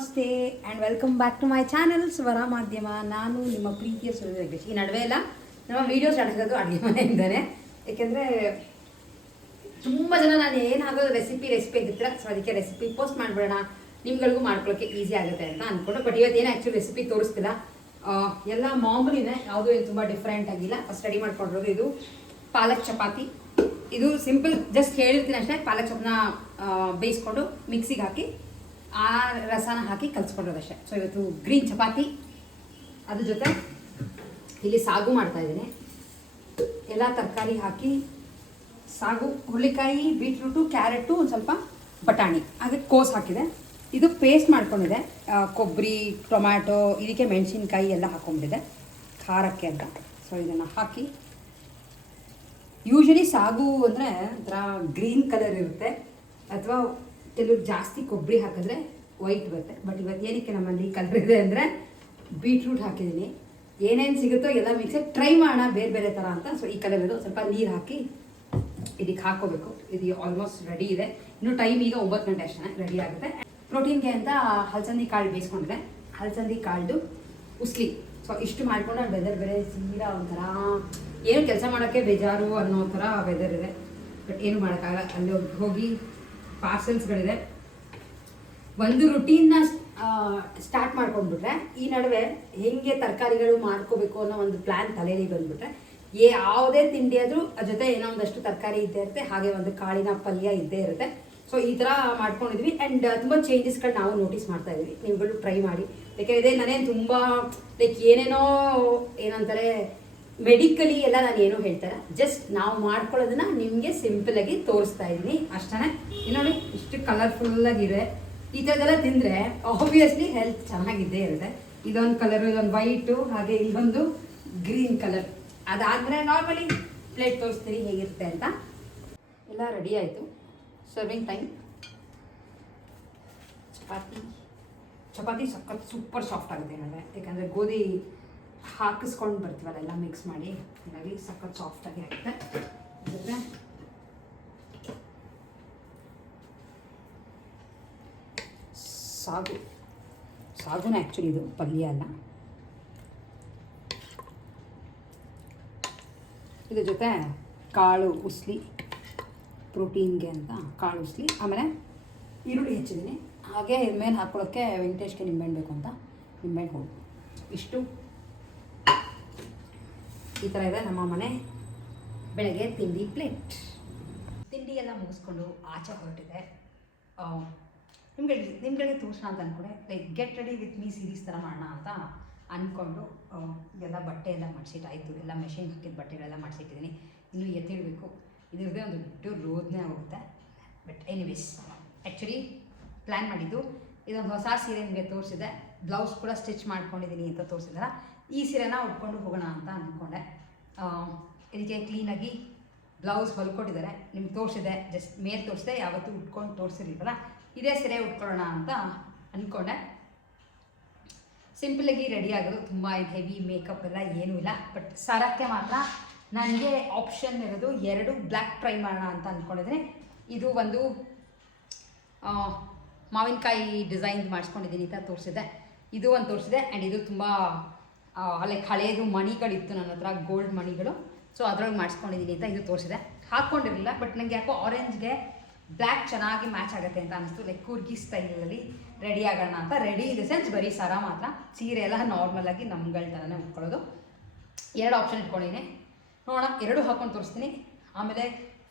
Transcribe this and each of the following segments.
ನಮಸ್ತೆ and welcome back to my channel Swara Madhyama. ನಾನು ನಿಮ್ಮ ಪ್ರೀತಿಯ ಸುರೇಂದ್ರ ವೆಂಕಟೇಶ್. ಈ ನಡುವೆ ಎಲ್ಲ ನಮ್ಮ ವೀಡಿಯೋಸ್ ಆಗೋದು ಅಡುಗೆ ಮನೆಯಿಂದನೇ, ಏಕೆಂದರೆ ತುಂಬ ಜನ ನಾನು ಏನಾಗೋದು ರೆಸಿಪಿ ಅಂತಿರ್ತೀರ. ಸೊ ಅದಕ್ಕೆ ರೆಸಿಪಿ ಪೋಸ್ಟ್ ಮಾಡಿಬಿಡೋಣ, ನಿಮ್ಗಳಿಗೂ ಮಾಡ್ಕೊಳ್ಳೋಕ್ಕೆ ಈಸಿ ಆಗುತ್ತೆ ಅಂತ ಅಂದ್ಕೊಂಡು. ಬಟ್ ಇವತ್ತೇನು ಆ್ಯಕ್ಚುಲಿ ರೆಸಿಪಿ ತೋರಿಸ್ತಿಲ್ಲ, ಎಲ್ಲ ಮಾಮೂಲಿನೇ, ಯಾವುದೂ ಏನು ತುಂಬ ಡಿಫ್ರೆಂಟ್ ಆಗಿಲ್ಲ. ಫಸ್ಟ್ ರೆಡಿ ಮಾಡ್ಕೊಂಡಿರೋದು ಇದು ಪಾಲಕ್ ಚಪಾತಿ. ಇದು ಸಿಂಪಲ್, ಜಸ್ಟ್ ಹೇಳಿರ್ತೀನಿ ಅಷ್ಟೇ. ಪಾಲಕ್ ಸೊಪ್ಪನ್ನ ಬೇಯಿಸ್ಕೊಂಡು ಮಿಕ್ಸಿಗೆ ಹಾಕಿ ಆ ರಸನ ಹಾಕಿ ಕಲಿಸ್ಕೊಂಡಿರೋದಷ್ಟೇ. ಸೊ ಇವತ್ತು ಗ್ರೀನ್ ಚಪಾತಿ, ಅದ್ರ ಜೊತೆ ಇಲ್ಲಿ ಸಾಗು ಮಾಡ್ತಾಯಿದ್ದೀನಿ. ಎಲ್ಲ ತರಕಾರಿ ಹಾಕಿ ಸಾಗು, ಹುರುಳಿಕಾಯಿ, ಬೀಟ್ರೂಟು, ಕ್ಯಾರೆಟು, ಒಂದು ಸ್ವಲ್ಪ ಬಟಾಣಿ, ಹಾಗೆ ಕೋಸ್ ಹಾಕಿದೆ. ಇದು ಪೇಸ್ಟ್ ಮಾಡ್ಕೊಂಡಿದೆ, ಕೊಬ್ಬರಿ, ಟೊಮ್ಯಾಟೊ, ಇದಕ್ಕೆ ಮೆಣಸಿನ್ಕಾಯಿ ಎಲ್ಲ ಹಾಕ್ಕೊಂಡಿದೆ ಖಾರಕ್ಕೆ ಅಂತ. ಸೊ ಇದನ್ನು ಹಾಕಿ, ಯೂಶಲಿ ಸಾಗು ಅಂದರೆ ಒಂಥರ ಗ್ರೀನ್ ಕಲರ್ ಇರುತ್ತೆ, ಅಥವಾ ಕೆಲವ್ರು ಜಾಸ್ತಿ ಕೊಬ್ಬರಿ ಹಾಕಿದ್ರೆ ವೈಟ್ ಬರುತ್ತೆ. ಬಟ್ ಇವತ್ತು ಏನಕ್ಕೆ ನಮ್ಮಲ್ಲಿ ಕಲರ್ ಇದೆ ಅಂದರೆ ಬೀಟ್ರೂಟ್ ಹಾಕಿದ್ದೀನಿ. ಏನೇನು ಸಿಗುತ್ತೋ ಎಲ್ಲ ಮಿಕ್ಸಿ ಟ್ರೈ ಮಾಡೋಣ ಬೇರೆ ಬೇರೆ ಥರ ಅಂತ. ಸೊ ಈ ಕಲರ್ ಇದು ಸ್ವಲ್ಪ ನೀರು ಹಾಕಿ ಇದಕ್ಕೆ ಹಾಕೋಬೇಕು. ಇದು ಆಲ್ಮೋಸ್ಟ್ ರೆಡಿ ಇದೆ. ಇನ್ನು ಟೈಮ್ ಈಗ 9 ಗಂಟೆ ಅಷ್ಟೇ ರೆಡಿ ಆಗುತ್ತೆ. ಪ್ರೋಟೀನ್ಗೆ ಅಂತ ಹಲಸಂದಿ ಕಾಳು ಬೇಯಿಸ್ಕೊಂಡಿದೆ. ಹಲಸಂದಿ ಕಾಳ್ದು ಉಸ್ಲಿ. ಸೊ ಇಷ್ಟು ಮಾಡ್ಕೊಂಡು ವೆದರ್ ಬೇರೆ ಸೀರಾ ಒಂಥರ ಏನು ಕೆಲಸ ಮಾಡೋಕ್ಕೆ ಬೇಜಾರು ಅನ್ನೋ ಥರ ವೆದರ್ ಇದೆ. ಬಟ್ ಏನು ಮಾಡೋಕ್ಕಾಗಲ್ಲ. ಅಲ್ಲಿ ಹೋಗಿ ಪಾರ್ಸೆಲ್ಸ್ಗಳಿದೆ. ಒಂದು ರುಟೀನ್ನ ಸ್ಟಾರ್ಟ್ ಮಾಡ್ಕೊಂಡ್ಬಿಟ್ರೆ, ಈ ನಡುವೆ ಹೆಂಗೆ ತರಕಾರಿಗಳು ಮಾಡ್ಕೋಬೇಕು ಅನ್ನೋ ಒಂದು ಪ್ಲ್ಯಾನ್ ತಲೆಯಲ್ಲಿ ಬಂದುಬಿಟ್ರೆ, ಯಾವುದೇ ತಿಂಡಿ ಆದರೂ ಅದ್ರ ಜೊತೆ ಏನೋ ಒಂದಷ್ಟು ತರಕಾರಿ ಇದ್ದೇ ಇರುತ್ತೆ, ಹಾಗೆ ಒಂದು ಕಾಳಿನ ಪಲ್ಯ ಇದ್ದೇ ಇರುತ್ತೆ. ಸೊ ಈ ಥರ ಮಾಡ್ಕೊಂಡಿದ್ವಿ. ಆ್ಯಂಡ್ ತುಂಬ ಚೇಂಜಸ್ಗಳು ನಾವು ನೋಟಿಸ್ ಮಾಡ್ತಾ ಇದ್ವಿ. ನೀವುಗಳು ಟ್ರೈ ಮಾಡಿ. ಯಾಕೆಂದರೆ ನಾನೇನು ತುಂಬ ಲೈಕ್ ಏನೇನೋ ಏನಂತಾರೆ ಮೆಡಿಕಲಿ ಎಲ್ಲ ನಾನು ಏನೋ ಹೇಳ್ತಾರೆ, ಜಸ್ಟ್ ನಾವು ಮಾಡ್ಕೊಳ್ಳೋದನ್ನ ನಿಮಗೆ ಸಿಂಪಲಾಗಿ ತೋರಿಸ್ತಾ ಇದ್ದೀನಿ ಅಷ್ಟೇ. ನೋಡಿ ಇಷ್ಟು ಕಲರ್ಫುಲ್ಲಾಗಿದೆ. ಈ ಥರದ್ದೆಲ್ಲ ತಿಂದರೆ ಆಬ್ವಿಯಸ್ಲಿ ಹೆಲ್ತ್ ಚೆನ್ನಾಗಿದ್ದೇ ಇರುತ್ತೆ. ಇದೊಂದು ಕಲರು, ಇದೊಂದು ವೈಟು, ಹಾಗೆ ಇಲ್ಲೊಂದು ಗ್ರೀನ್ ಕಲರ್. ಅದಾದಮೇಲೆ ನಾರ್ಮಲಿ ಪ್ಲೇಟ್ ತೋರಿಸ್ತೀನಿ ಹೇಗಿರುತ್ತೆ ಅಂತ. ಎಲ್ಲ ರೆಡಿ ಆಯಿತು. Serving time. ಚಪಾತಿ ಸಖತ್ ಸೂಪರ್ ಸಾಫ್ಟ್ ಆಗುತ್ತೆ ನನಗೆ, ಯಾಕಂದರೆ ಗೋಧಿ ಹಾಕಿಸ್ಕೊಂಡು ಬರ್ತೀವಲ್ಲ ಎಲ್ಲ ಮಿಕ್ಸ್ ಮಾಡಿ, ಹಾಗಾಗಿ ಸಖತ್ ಸಾಫ್ಟಾಗಿ ಆಗುತ್ತೆ. ಜೊತೆ ಸಾಗುನ ಆ್ಯಕ್ಚುಲಿ ಇದು ಪಲ್ಯ ಅಲ್ಲ. ಇದ್ರ ಜೊತೆ ಕಾಳು ಉಸ್ಲಿ, ಪ್ರೋಟೀನ್ಗೆ ಅಂತ ಕಾಳು ಉಸ್ಲಿ, ಆಮೇಲೆ ಈರುಳ್ಳಿ ಹೆಚ್ಚಿದ್ದೀನಿ. ಹಾಗೆ ಮೇಲೆ ಹಾಕ್ಕೊಳ್ಳೋಕ್ಕೆ ವೆಂಕಟೇಶ್ಗೆ ನಿಂಬೆಹಣ್ಣು ಬೇಕು ಅಂತ ನಿಂಬೆಹಣ್ಣು ಹೋಗಿ. ಇಷ್ಟು ಈ ಥರ ಇದೆ ನಮ್ಮ ಮನೆ ಬೆಳಗ್ಗೆ ತಿಂಡಿ ಪ್ಲೇಟ್. ತಿಂಡಿ ಎಲ್ಲ ಮುಗಿಸ್ಕೊಂಡು ಆಚೆ ಹೊರಟಿದೆ. ನಿಮ್ಗಳಿಗೆ ತೋರಿಸೋಣ ಅಂತ ಅಂದ್ಕೊಂಡೆ, like get ready with me series ಥರ ಮಾಡೋಣ ಅಂತ ಅಂದ್ಕೊಂಡು ಎಲ್ಲ ಬಟ್ಟೆ ಎಲ್ಲ ಮಾಡಿಸಿಟ್ಟಾಯಿತು. ಎಲ್ಲ ಮೆಷಿನ್ ಹಾಕಿದ ಬಟ್ಟೆಗಳೆಲ್ಲ ಮಾಡಿಸಿಟ್ಟಿದ್ದೀನಿ. ಇನ್ನೂ ಎತ್ತಿಡಬೇಕು. ಇದ್ರದ್ದೇ ಒಂದು ದೊಡ್ಡ ರೋದನೆ ಆಗುತ್ತೆ. ಬಟ್ ಎನಿವೇಸ್, ಆ್ಯಕ್ಚುಲಿ ಪ್ಲ್ಯಾನ್ ಮಾಡಿದ್ದು ಇದೊಂದು ಹೊಸ ಸೀರೆ ನಿಮಗೆ ತೋರಿಸಿದೆ. ಬ್ಲೌಸ್ ಕೂಡ ಸ್ಟಿಚ್ ಮಾಡ್ಕೊಂಡಿದ್ದೀನಿ ಅಂತ ತೋರಿಸಿದಾರ. ಈ ಸೀರೆನ ಉಟ್ಕೊಂಡು ಹೋಗೋಣ ಅಂತ ಅಂದ್ಕೊಂಡೆ. ಇದಕ್ಕೆ ಕ್ಲೀನಾಗಿ ಬ್ಲೌಸ್ ಹೊಲ್ಕೊಟ್ಟಿದ್ದಾರೆ, ನಿಮ್ಗೆ ತೋರಿಸಿದೆ, ಜಸ್ಟ್ ಮೇಲೆ ತೋರಿಸಿದೆ, ಯಾವತ್ತೂ ಉಟ್ಕೊಂಡು ತೋರಿಸಿರ್ಲಿಲ್ಲ. ಇದೇ ಸೀರೆ ಉಟ್ಕೊಳ್ಳೋಣ ಅಂತ ಅಂದ್ಕೊಂಡೆ. ಸಿಂಪಲಾಗಿ ರೆಡಿ ಆಗೋದು, ತುಂಬ ಹೆವಿ ಮೇಕಪ್ ಎಲ್ಲ ಏನೂ ಇಲ್ಲ. ಬಟ್ ಸರಕ್ಕೆ ಮಾತ್ರ ನನಗೆ ಆಪ್ಷನ್ ಇರೋದು 2 ಬ್ಲ್ಯಾಕ್ ಟ್ರೈ ಮಾಡೋಣ ಅಂತ ಅಂದ್ಕೊಂಡಿದ್ದೀನಿ. ಇದು ಒಂದು ಮಾವಿನಕಾಯಿ ಡಿಸೈನ್ ಮಾಡಿಸ್ಕೊಂಡಿದ್ದೀನಿ ಅಂತ ತೋರಿಸಿದೆ. ಇದು ಒಂದು ತೋರಿಸಿದೆ. ಆ್ಯಂಡ್ ಇದು ತುಂಬ ಲೈಕ್ ಹಳೇದು ಮಣಿಗಳಿತ್ತು ನನ್ನ ಹತ್ರ, ಗೋಲ್ಡ್ ಮಣಿಗಳು. ಸೊ ಅದ್ರೊಳಗೆ ಮಾಡಿಸ್ಕೊಂಡಿದ್ದೀನಿ ಅಂತ ಇದು ತೋರಿಸಿದೆ. ಹಾಕ್ಕೊಂಡಿರಲಿಲ್ಲ, ಬಟ್ ನನಗೆ ಯಾಕೋ ಆರೆಂಜ್ಗೆ ಬ್ಲ್ಯಾಕ್ ಚೆನ್ನಾಗಿ ಮ್ಯಾಚ್ ಆಗುತ್ತೆ ಅಂತ ಅನ್ನಿಸ್ತು. ಲೈಕ್ ಕೂರ್ಗಿ ಸ್ಟೈಲಲ್ಲಿ ರೆಡಿ ಆಗೋಣ ಅಂತ. ರೆಡಿ ಇನ್ ದ ಸೆನ್ಸ್ ಬರೀ ಸರ ಮಾತ್ರ, ಸೀರೆ ಎಲ್ಲ ನಾರ್ಮಲಾಗಿ ನಮ್ಗಳ ಥರನೇ ಉಟ್ಕೊಳ್ಳೋದು. 2 ಆಪ್ಷನ್ ಇಟ್ಕೊಂಡಿದ್ದೀನಿ. ನೋಡೋಣ, 2 ಹಾಕ್ಕೊಂಡು ತೋರಿಸ್ತೀನಿ. ಆಮೇಲೆ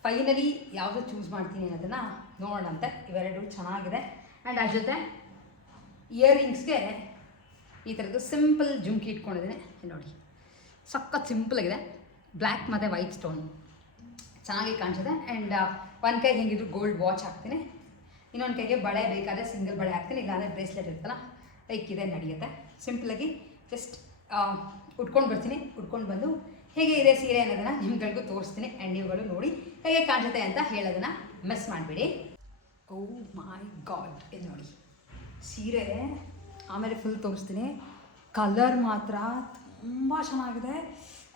ಫೈನಲಿ ಯಾವುದು ಚೂಸ್ ಮಾಡ್ತೀನಿ ಅನ್ನೋದನ್ನು ನೋಡೋಣಂತೆ. ಇವೆರಡು ಚೆನ್ನಾಗಿದೆ. ಆ್ಯಂಡ್ ಅದ್ರ ಜೊತೆ ಇಯರಿಂಗ್ಸ್ಗೆ ಈ ಥರದ್ದು ಸಿಂಪಲ್ ಜುಮ್ಕಿ ಇಟ್ಕೊಂಡಿದ್ದೀನಿ. ನೋಡಿ ಸಖತ್ ಸಿಂಪಲಾಗಿದೆ. ಬ್ಲ್ಯಾಕ್ ಮತ್ತು ವೈಟ್ ಸ್ಟೋನ್ ಚೆನ್ನಾಗಿ ಕಾಣಿಸಿದೆ. ಆ್ಯಂಡ್ ಒಂದು ಕೈಗೆ ಹೆಂಗಿದ್ರು ಗೋಲ್ಡ್ ವಾಚ್ ಹಾಕ್ತೀನಿ, ಇನ್ನೊಂದು ಕೈಗೆ ಬಳೆ ಬೇಕಾದರೆ ಸಿಂಗಲ್ ಬಳೆ ಹಾಕ್ತೀನಿ, ಇಲ್ಲಾಂದರೆ ಬ್ರೇಸ್ಲೆಟ್ ಇರ್ತಲ್ಲ, ಲೈಕ್ ಇದೆ ನಡೆಯುತ್ತೆ. ಸಿಂಪಲಾಗಿ ಜಸ್ಟ್ ಉಟ್ಕೊಂಡು ಬರ್ತೀನಿ. ಉಟ್ಕೊಂಡು ಬಂದು ಹೇಗೆ ಇದೆ ಸೀರೆ ಅನ್ನೋದನ್ನು ನಿಮ್ಗಳಿಗೂ ತೋರಿಸ್ತೀನಿ. ಆ್ಯಂಡ್ ನೀವುಗಳು ನೋಡಿ ಹೇಗೆ ಕಾಣಿಸುತ್ತೆ ಅಂತ ಹೇಳೋದನ್ನು ಮಿಸ್ ಮಾಡಿಬಿಡಿ. ಓ ಮೈ ಗಾಡ್, ಇದು ನೋಡಿ ಸೀರೆ. ಆಮೇಲೆ ಫುಲ್ ತೋರಿಸ್ತೀನಿ. ಕಲರ್ ಮಾತ್ರ ತುಂಬ ಚೆನ್ನಾಗಿದೆ.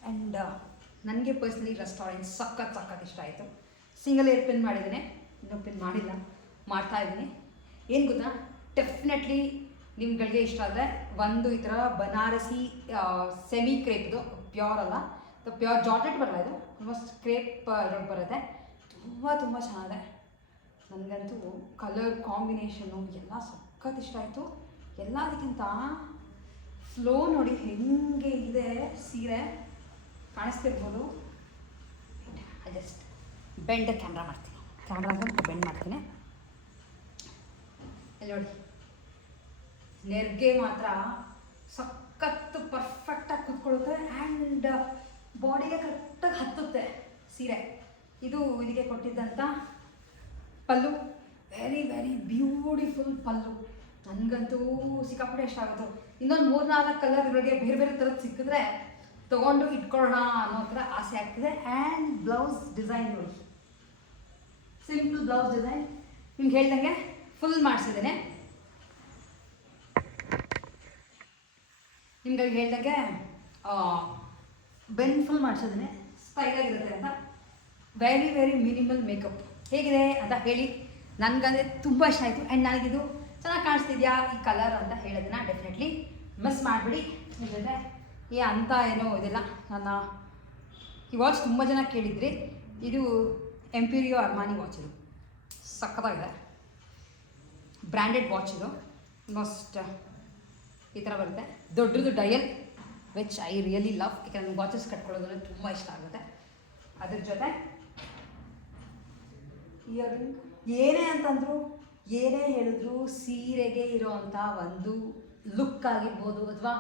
ಆ್ಯಂಡ್ ನನಗೆ ಪರ್ಸ್ನಲಿ ರೆಸ್ಟೋರೆಂಟ್ ಸಖತ್ ಇಷ್ಟ ಆಯಿತು. ಸಿಂಗಲ್ ಏರ್ ಪಿನ್ ಮಾಡಿದ್ದೀನಿ, ಇನ್ನೂ ಪಿನ್ ಮಾಡಿಲ್ಲ, ಮಾಡ್ತಾಯಿದ್ದೀನಿ. ಏನು ಗೊತ್ತಾ, ಡೆಫಿನೆಟ್ಲಿ ನಿಮ್ಗಳಿಗೆ ಇಷ್ಟ ಆದರೆ ಒಂದು ಈ ಥರ ಬನಾರಸಿ ಸೆಮಿ ಕ್ರೇಪ್ದು, ಪ್ಯೂರ್ ಅಲ್ಲ, ಪ್ಯೂರ್ ಜಾರ್ಜೆಟ್ ಬರಲ್ಲ, ಇದು ಆಲ್ಮೋಸ್ಟ್ ಕ್ರೇಪ್ ಬರುತ್ತೆ. ತುಂಬ ತುಂಬ ಚೆನ್ನಾಗಿದೆ. ನನಗಂತೂ ಕಲರ್ ಕಾಂಬಿನೇಷನು ಎಲ್ಲ ಸಖತ್ ಇಷ್ಟ ಆಯಿತು. ಎಲ್ಲದಕ್ಕಿಂತ ಫ್ಲೋ ನೋಡಿ ಹೆಂಗೆ ಇದೆ ಸೀರೆ, ಕಾಣಿಸ್ತಿರ್ಬೋದು. ಜಸ್ಟ್ ಬೆಂಡ್ ಕ್ಯಾಮ್ರಾ ಮಾಡ್ತೀನಿ, ಕ್ಯಾಮ್ರಾಗ ಬೆಂಡ್ ಮಾಡ್ತೀನಿ. ಇಲ್ಲಿ ನೋಡಿ, ನೆರಿಗೆ ಮಾತ್ರ ಸಖತ್ತು ಪರ್ಫೆಕ್ಟಾಗಿ ಕೂತ್ಕೊಳ್ಳುತ್ತೆ ಆ್ಯಂಡ್ ಬಾಡಿಗೆ ಕರೆಕ್ಟಾಗಿ ಹತ್ತುತ್ತೆ ಸೀರೆ. ಇದು ಇದಕ್ಕೆ ಕೊಟ್ಟಿದ್ದಂಥ ಪಲ್ಲು, ವೆರಿ ವೆರಿ ಬ್ಯೂಟಿಫುಲ್ ಪಲ್ಲು. ನನಗಂತೂ ಸಿಕ್ಕಾಪಟ್ಟೆ ಇಷ್ಟ ಆಗುತ್ತೆ. ಇನ್ನೊಂದು 3-4 ಕಲರ್ ಇವಾಗ ಬೇರೆ ಬೇರೆ ಥರದ್ದು ಸಿಕ್ಕಿದ್ರೆ ತೊಗೊಂಡು ಇಟ್ಕೊಳ್ಳೋಣ ಅನ್ನೋ ಥರ ಆಸೆ ಆಗ್ತಿದೆ. ಆ್ಯಂಡ್ ಬ್ಲೌಸ್ ಡಿಸೈನ್ ನೋಡಿ, ಸಿಂಪಲ್ ಬ್ಲೌಸ್ ಡಿಸೈನ್. ನಿಮ್ಗೆ ಹೇಳ್ದಂಗೆ ಫುಲ್ ಮಾಡಿಸಿದ್ದೇನೆ. ನಿಮ್ಗೆ ಹೇಳ್ದಂಗೆ ಬೆನ್ ಫುಲ್ ಮಾಡಿಸಿದ್ದೇನೆ, ಸ್ಟೈಲಾಗಿರುತ್ತೆ ಅಂತ. ವೆರಿ ವೆರಿ ಮಿನಿಮಲ್ ಮೇಕಪ್ ಹೇಗಿದೆ ಅಂತ ಹೇಳಿ. ನನಗಂದರೆ ತುಂಬ ಇಷ್ಟ ಆಯಿತು. ಆ್ಯಂಡ್ ನನಗಿದು ಚೆನ್ನಾಗಿ ಕಾಣಿಸ್ತಿದ್ಯಾ ಈ ಕಲರ್ ಅಂತ ಹೇಳೋದನ್ನ ಡೆಫಿನೆಟ್ಲಿ ಮಿಸ್ ಮಾಡಿಬಿಡಿ. ಇಲ್ಲದೆ ಅಂತ ಏನೋ ಇದಿಲ್ಲ. ನನ್ನ ಈ ವಾಚ್ ತುಂಬ ಜನ ಕೇಳಿದ್ರಿ. ಇದು ಎಂಪೀರಿಯೋ ಅರ್ಮಾನಿ ವಾಚ್. ಇದು ಸಕ್ಕತ್ತಾಗಿದೆ, ಬ್ರ್ಯಾಂಡೆಡ್ ವಾಚ್. ಇದು ಆಲ್ಮೋಸ್ಟ್ ಈ ಥರ ಬರುತ್ತೆ, ದೊಡ್ಡದು dial, which I really love. ಯಾಕಂದರೆ ನನಗೆ ವಾಚಸ್ ಕಟ್ಕೊಳ್ಳೋದ್ರೆ ತುಂಬ ಇಷ್ಟ ಆಗುತ್ತೆ. ಅದ್ರ ಜೊತೆ ಇಯರಿಂಗ್, ಏನೇ ಅಂತಂದರು ಏನೇ ಹೇಳಿದ್ರು ಸೀರೆಗೆ ಇರೋವಂಥ ಒಂದು ಲುಕ್ ಆಗಿರ್ಬೋದು ಅಥವಾ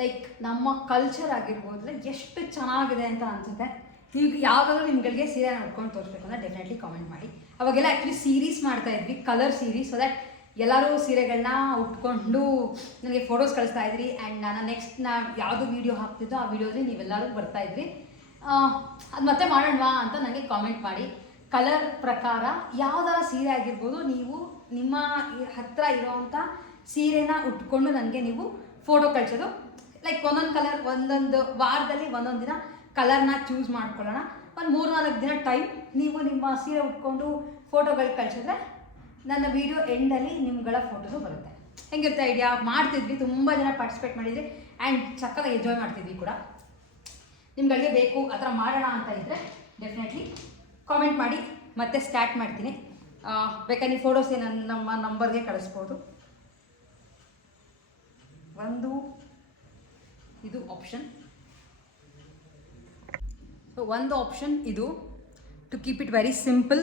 ಲೈಕ್ ನಮ್ಮ ಕಲ್ಚರ್ ಆಗಿರ್ಬೋದು ಎಷ್ಟು ಚೆನ್ನಾಗಿದೆ ಅಂತ ಅನಿಸುತ್ತೆ. ನೀವು ಯಾವುದಾದ್ರೂ ನಿಮ್ಗಳಿಗೆ ಸೀರೆ ನೋಡ್ಕೊಂಡು ತೋರಿಸ್ಬೇಕು ಅಂದರೆ ಡೆಫಿನೆಟ್ಲಿ ಕಾಮೆಂಟ್ ಮಾಡಿ. ಅವಾಗೆಲ್ಲ ಆ್ಯಕ್ಚುಲಿ ಸೀರೀಸ್ ಮಾಡ್ತಾಯಿದ್ವಿ, ಕಲರ್ ಸೀರೀಸ್, ಸೊ ದ್ಯಾಟ್ ಎಲ್ಲರೂ ಸೀರೆಗಳನ್ನ ಉಟ್ಕೊಂಡು ನನಗೆ ಫೋಟೋಸ್ ಕಳಿಸ್ತಾ ಇದ್ರಿ. ಆ್ಯಂಡ್ ನಾನು ನೆಕ್ಸ್ಟ್ ಯಾವುದು ವೀಡಿಯೋ ಹಾಕ್ತಿದ್ದೋ ಆ ವೀಡಿಯೋದಲ್ಲಿ ನೀವೆಲ್ಲರೂ ಬರ್ತಾಯಿದ್ರಿ. ಅದು ಮತ್ತೆ ಮಾಡೋಣವಾ ಅಂತ ನನಗೆ ಕಾಮೆಂಟ್ ಮಾಡಿ. ಕಲರ್ ಪ್ರಕಾರ ಯಾವುದಾರ ಸೀರೆ ಆಗಿರ್ಬೋದು, ನೀವು ನಿಮ್ಮ ಹತ್ತಿರ ಇರೋವಂಥ ಸೀರೆನ ಉಟ್ಕೊಂಡು ನನಗೆ ನೀವು ಫೋಟೋ ಕಳಿಸೋದು. ಲೈಕ್ ಒಂದೊಂದು ಕಲರ್ ಒಂದೊಂದು ವಾರದಲ್ಲಿ ಒಂದೊಂದು ದಿನ ಕಲರ್ನ ಚೂಸ್ ಮಾಡ್ಕೊಳ್ಳೋಣ. ಒಂದು 3-4 ದಿನ ಟೈಮ್ ನೀವು ನಿಮ್ಮ ಸೀರೆ ಉಟ್ಕೊಂಡು ಫೋಟೋಗಳು ಕಳಿಸಿದ್ರೆ ನನ್ನ ವೀಡಿಯೋ ಎಂಡಲ್ಲಿ ನಿಮ್ಗಳ ಫೋಟೋಸು ಬರುತ್ತೆ. ಹೆಂಗಿರುತ್ತೆ ಐಡಿಯಾ? ಮಾಡ್ತಿದ್ವಿ, ತುಂಬ ಜನ ಪಾರ್ಟಿಸಿಪೇಟ್ ಮಾಡಿದ್ರಿ ಆ್ಯಂಡ್ ಸಕ್ಕತ್ತಾಗಿ ಎಂಜಾಯ್ ಮಾಡ್ತಿದ್ವಿ ಕೂಡ. ನಿಮ್ಗಳಿಗೆ ಬೇಕು ಆ ಥರ ಮಾಡೋಣ ಅಂತ ಇದ್ದರೆ ಡೆಫಿನೆಟ್ಲಿ ಕಾಮೆಂಟ್ ಮಾಡಿ, ಮತ್ತೆ ಸ್ಟಾರ್ಟ್ ಮಾಡ್ತೀನಿ. ಬೇಕಾದ್ರೆ ನೀವು ಫೋಟೋಸ್ ನಮ್ಮ ನಂಬರ್ಗೆ ಕಳಿಸ್ಬೋದು. ಇದು ಆಪ್ಷನ್. ಸೊ ಒಂದು ಆಪ್ಷನ್ ಇದು, to keep it very simple,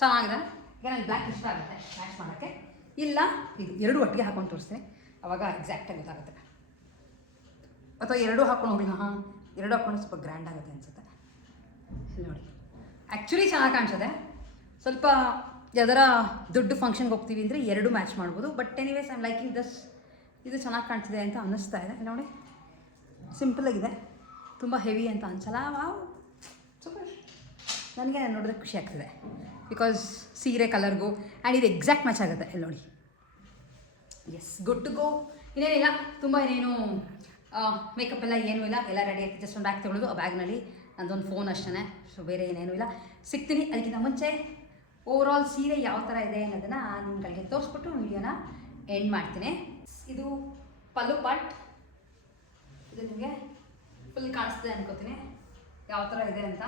ಚೆನ್ನಾಗಿದೆ. ಈಗ ನನಗೆ ಬ್ಲ್ಯಾಕ್ ಇಷ್ಟ ಆಗುತ್ತೆ ಮ್ಯಾಚ್ ಮಾಡೋಕ್ಕೆ. ಇಲ್ಲ ಇದು ಎರಡು ಒಟ್ಟಿಗೆ ಹಾಕೊಂಡು ತೋರಿಸ್ತೀನಿ, ಅವಾಗ ಎಕ್ಸಾಕ್ಟಾಗಿ ಗೊತ್ತಾಗುತ್ತೆ. ಅಥವಾ ಎರಡೂ ಹಾಕೊಂಡು ಹೋಗಲಿ, ಎರಡು ಹಾಕೊಂಡು ಸ್ವಲ್ಪ ಗ್ರ್ಯಾಂಡ್ ಆಗುತ್ತೆ ಅನಿಸುತ್ತೆ. ನೋಡಿ, ಆ್ಯಕ್ಚುಲಿ ಚೆನ್ನಾಗಿ ಕಾಣಿಸುತ್ತೆ. ಸ್ವಲ್ಪ ಯಾವ್ದಾರ ದೊಡ್ಡ ಫಂಕ್ಷನ್ಗೆ ಹೋಗ್ತೀವಿ ಅಂದರೆ ಎರಡು ಮ್ಯಾಚ್ ಮಾಡ್ಬೋದು. But anyways I am liking this. ಇದು ಚೆನ್ನಾಗಿ ಕಾಣ್ತಿದೆ ಅಂತ ಅನ್ನಿಸ್ತಾ ಇದೆ. ನೋಡಿ, ಸಿಂಪಲಾಗಿದೆ, ತುಂಬ ಹೆವಿ ಅಂತ ಅನ್ಸಲ್ಲ. Wow, super. ನನಗೆ ನೋಡಿದ್ರೆ ಖುಷಿ ಆಗ್ತಿದೆ ಬಿಕಾಸ್ ಸೀರೆ ಕಲರ್ಗೂ ಆ್ಯಂಡ್ ಇದು ಎಕ್ಸಾಕ್ಟ್ ಮ್ಯಾಚ್ ಆಗುತ್ತೆ. ಇಲ್ಲಿ ನೋಡಿ, ಎಸ್, ಗುಡ್ ಟು ಗೋ. ಇನ್ನೇನಿಲ್ಲ, ತುಂಬ ಏನೇನು ಮೇಕಪ್ ಎಲ್ಲ ಏನೂ ಇಲ್ಲ, ಎಲ್ಲ ರೆಡಿ ಆಯ್ತು. ಜಸ್ಟ್ ಒಂದು ಬ್ಯಾಗ್ ತೊಗೊಳ್ಳೋದು, ಆ ಬ್ಯಾಗ್ನಲ್ಲಿ ನಂದೊಂದು ಫೋನ್ ಅಷ್ಟೇ. ಸೊ ಬೇರೆ ಏನೇನೂ ಇಲ್ಲ. ಸಿಗ್ತೀನಿ ಅದಕ್ಕಿಂತ ಮುಂಚೆ ಓವರಾಲ್ ಸೀರೆ ಯಾವ ಥರ ಇದೆ ಅನ್ನೋದನ್ನು ನಿಮ್ಗಳಿಗೆ ತೋರಿಸ್ಬಿಟ್ಟು ವಿಡಿಯೋನ ಎಂಡ್ ಮಾಡ್ತೀನಿ. ಇದು ಪಲ್ಲು ಪಾರ್ಟ್, ಇದು ನಿಮಗೆ ಫುಲ್ ಕಾಣಿಸ್ತದೆ ಅನ್ಕೋತೀನಿ ಯಾವ ಥರ ಇದೆ ಅಂತ.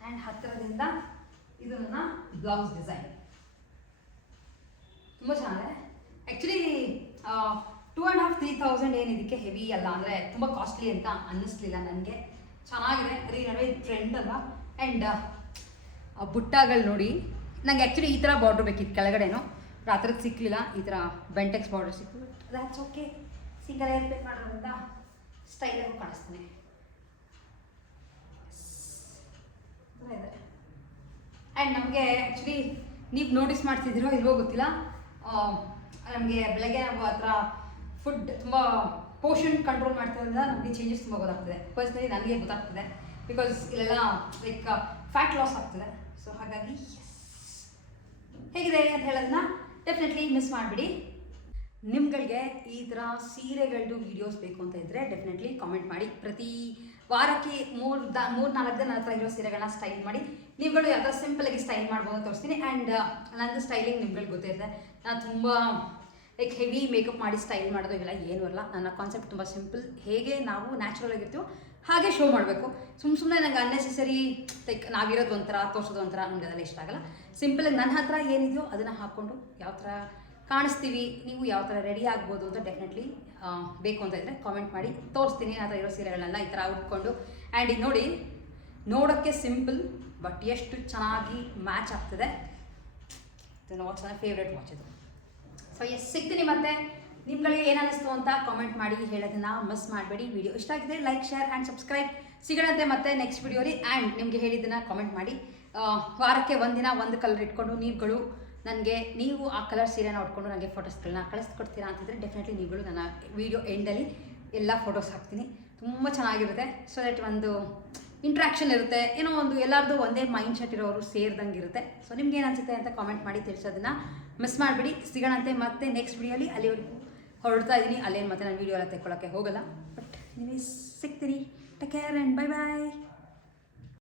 ಆ್ಯಂಡ್ ಹತ್ತಿರದಿಂದ ಇದು ನನ್ನ ಬ್ಲೌಸ್ ಡಿಸೈನ್. ತುಂಬ ಚೆನ್ನಾಗಿದೆ. ಆ್ಯಕ್ಚುಲಿ 2,500-3,000 ಏನು ಇದಕ್ಕೆ ಹೆವಿ ಅಲ್ಲ, ಅಂದರೆ ತುಂಬ ಕಾಸ್ಟ್ಲಿ ಅಂತ ಅನ್ನಿಸ್ಲಿಲ್ಲ ನನಗೆ. ಚೆನ್ನಾಗಿದೆ. ಅದ್ರ ನಡುವೆ ಟ್ರೆಂಡ್ ಅಲ್ಲ. ಆ್ಯಂಡ್ ಬುಟ್ಟಗಳು ನೋಡಿ, ನನಗೆ ಆ್ಯಕ್ಚುಲಿ ಈ ಥರ ಬಾರ್ಡ್ರ್ ಬೇಕಿತ್ತು ಕೆಳಗಡೆನೋ, ರಾತ್ರಿಗೆ ಸಿಕ್ಕಲಿಲ್ಲ. ಈ ಥರ ಬೆಂಟೆಕ್ಸ್ ಬಾರ್ಡರ್ ಸಿಕ್ತು. That's okay. ಸಿಂಗಲ್ ಏರ್ ಬೇಕು ಮಾಡೋದ್ರಿಂದ ಸ್ಟೈಲಾಗಿ ಕಾಣಿಸ್ತೀನಿ. ಇದೆ. ಆ್ಯಂಡ್ ನಮಗೆ ಆ್ಯಕ್ಚುಲಿ ನೀವು ನೋಟಿಸ್ ಮಾಡ್ತಿದ್ದೀರೋ ಇಲ್ವೋ ಗೊತ್ತಿಲ್ಲ, ನಮಗೆ ಬೆಳಗ್ಗೆ ನಾವು ಆ ಥರ ಫುಡ್ ತುಂಬ ಪೋರ್ಷನ್ ಕಂಟ್ರೋಲ್ ಮಾಡ್ತಿರೋದ್ರಿಂದ ನಮಗೆ ಚೇಂಜಸ್ ತುಂಬ ಗೊತ್ತಾಗ್ತದೆ. ಪರ್ಸ್ನಲಿ ನನಗೆ ಗೊತ್ತಾಗ್ತದೆ, ಬಿಕಾಸ್ ಇಲ್ಲೆಲ್ಲ ಲೈಕ್ ಫ್ಯಾಟ್ ಲಾಸ್ ಆಗ್ತದೆ. ಸೊ ಹಾಗಾಗಿ ಹೇಗಿದೆ ಅಂತ ಹೇಳೋದನ್ನ ಡೆಫಿನೆಟ್ಲಿ ಮಿಸ್ ಮಾಡಿಬಿಡಿ. ನಿಮ್ಗಳಿಗೆ ಈ ಥರ ಸೀರೆಗಳದ್ದು ವೀಡಿಯೋಸ್ ಬೇಕು ಅಂತ ಇದ್ದರೆ ಡೆಫಿನೆಟ್ಲಿ ಕಾಮೆಂಟ್ ಮಾಡಿ. ಪ್ರತಿ ವಾರಕ್ಕೆ 3-4 ದಿನ ಹತ್ರ ಇರೋ ಸೀರೆಗಳನ್ನ ಸ್ಟೈಲ್ ಮಾಡಿ ನೀವುಗಳು ಯಾವ ಥರ ಸಿಂಪಲಾಗಿ ಸ್ಟೈಲ್ ಮಾಡ್ಬೋದು ಅಂತ ತೋರಿಸ್ತೀನಿ. ಆ್ಯಂಡ್ ನಂದು ಸ್ಟೈಲಿಂಗ್ ನಿಮ್ಗಳಿಗೆ ಗೊತ್ತಿರುತ್ತೆ, ನಾನು ತುಂಬ ಲೈಕ್ ಹೆವಿ ಮೇಕಪ್ ಮಾಡಿ ಸ್ಟೈಲ್ ಮಾಡೋದು ಇವೆಲ್ಲ ಏನೂ ಅಲ್ಲ. ನನ್ನ ಕಾನ್ಸೆಪ್ಟ್ ತುಂಬ ಸಿಂಪಲ್, ಹೇಗೆ ನಾವು ನ್ಯಾಚುರಲ್ ಆಗಿರ್ತೀವೋ ಹಾಗೆ ಶೋ ಮಾಡಬೇಕು. ಸುಮ್ಮನೆ ನಂಗೆ ಅನ್ನೆಸೆಸರಿ ಲೈಕ್ ನಾವಿರೋದು ಒಂಥರ ತೋರಿಸೋದು ಒಂಥರ ನಮ್ಗೆ ಅದೆಲ್ಲ ಇಷ್ಟ ಆಗಲ್ಲ. ಸಿಂಪಲಾಗಿ ನನ್ನ ಹತ್ರ ಏನಿದೆಯೋ ಅದನ್ನು ಹಾಕ್ಕೊಂಡು ಯಾವ ಥರ ಕಾಣಿಸ್ತೀವಿ, ನೀವು ಯಾವ ಥರ ರೆಡಿ ಆಗ್ಬೋದು ಅಂತ ಡೆಫಿನೆಟ್ಲಿ ಬೇಕು ಅಂತ ಇದ್ದರೆ ಕಾಮೆಂಟ್ ಮಾಡಿ ತೋರಿಸ್ತೀನಿ. ಆ ಥರ ಇರೋ ಸೀರೆಗಳನ್ನೆಲ್ಲ ಈ ಥರ ಉಟ್ಕೊಂಡು. ಆ್ಯಂಡ್ ಈಗ ನೋಡಿ, ನೋಡೋಕ್ಕೆ ಸಿಂಪಲ್ ಬಟ್ ಎಷ್ಟು ಚೆನ್ನಾಗಿ ಮ್ಯಾಚ್ ಆಗ್ತದೆ. ಇದು ವಾಚ್ ನನ್ನ ಫೇವ್ರೆಟ್ ವಾಚ್ ಇದು. ಸೊ ಸಿಗ್ತೀನಿ ಮತ್ತೆ. ನಿಮ್ಗಳಿಗೆ ಏನು ಅನ್ನಿಸ್ತು ಅಂತ ಕಾಮೆಂಟ್ ಮಾಡಿ ಹೇಳೋದನ್ನ ಮಿಸ್ ಮಾಡಬೇಡಿ. ವಿಡಿಯೋ ಇಷ್ಟ ಆಗಿದೆ ಲೈಕ್ ಶೇರ್ ಆ್ಯಂಡ್ ಸಬ್ಸ್ಕ್ರೈಬ್. ಸಿಗೋಣಂತೆ ಮತ್ತೆ ನೆಕ್ಸ್ಟ್ ವಿಡಿಯೋಲಿ. ಆ್ಯಂಡ್ ನಿಮಗೆ ಹೇಳಿದ್ದನ್ನು ಕಾಮೆಂಟ್ ಮಾಡಿ. ವಾರಕ್ಕೆ ಒಂದಿನ ಒಂದು ಕಲರ್ ಇಟ್ಕೊಂಡು ನೀವುಗಳು ನನಗೆ ನೀವು ಆ ಕಲರ್ ಸೀರೆನ ಉಟ್ಕೊಂಡು ನನಗೆ ಫೋಟೋಸ್ಗಳನ್ನ ಕಳಿಸ್ಕೊಡ್ತೀರಾ ಅಂತಿದ್ರೆ ಡೆಫಿನೆಟ್ಲಿ ನೀವುಗಳು ನನ್ನ ವಿಡಿಯೋ ಎಂಡಲ್ಲಿ ಎಲ್ಲ ಫೋಟೋಸ್ ಹಾಕ್ತೀನಿ. ತುಂಬ ಚೆನ್ನಾಗಿರುತ್ತೆ. ಸೊ ದಟ್ ಒಂದು ಇಂಟ್ರ್ಯಾಕ್ಷನ್ ಇರುತ್ತೆ, ಏನೋ ಒಂದು ಎಲ್ಲರದು ಒಂದೇ ಮೈಂಡ್ ಸೆಟ್ ಇರೋರು ಸೇರಿದಂಗೆ ಇರುತ್ತೆ. ಸೊ ನಿಮ್ಗೆ ಏನು ಅನಿಸುತ್ತೆ ಅಂತ ಕಾಮೆಂಟ್ ಮಾಡಿ ತಿಳಿಸೋದನ್ನ ಮಿಸ್ ಮಾಡಿಬಿಡಿ. ಸಿಗೋಣಂತೆ ಮತ್ತೆ ನೆಕ್ಸ್ಟ್ ವಿಡಿಯೋಲಿ. ಅಲ್ಲಿವರೆಗೂ ಹೊರಡ್ತಾ ಇದ್ದೀನಿ, ಅಲ್ಲೇನು ಮತ್ತೆ ನಾನು ವೀಡಿಯೋ ಎಲ್ಲ ತೆಕ್ಕೊಳ್ಳೋಕ್ಕೆ ಹೋಗಲ್ಲ. ಬಟ್ ನೀವು ಸಿಗ್ತೀರಿ. Take care and bye bye.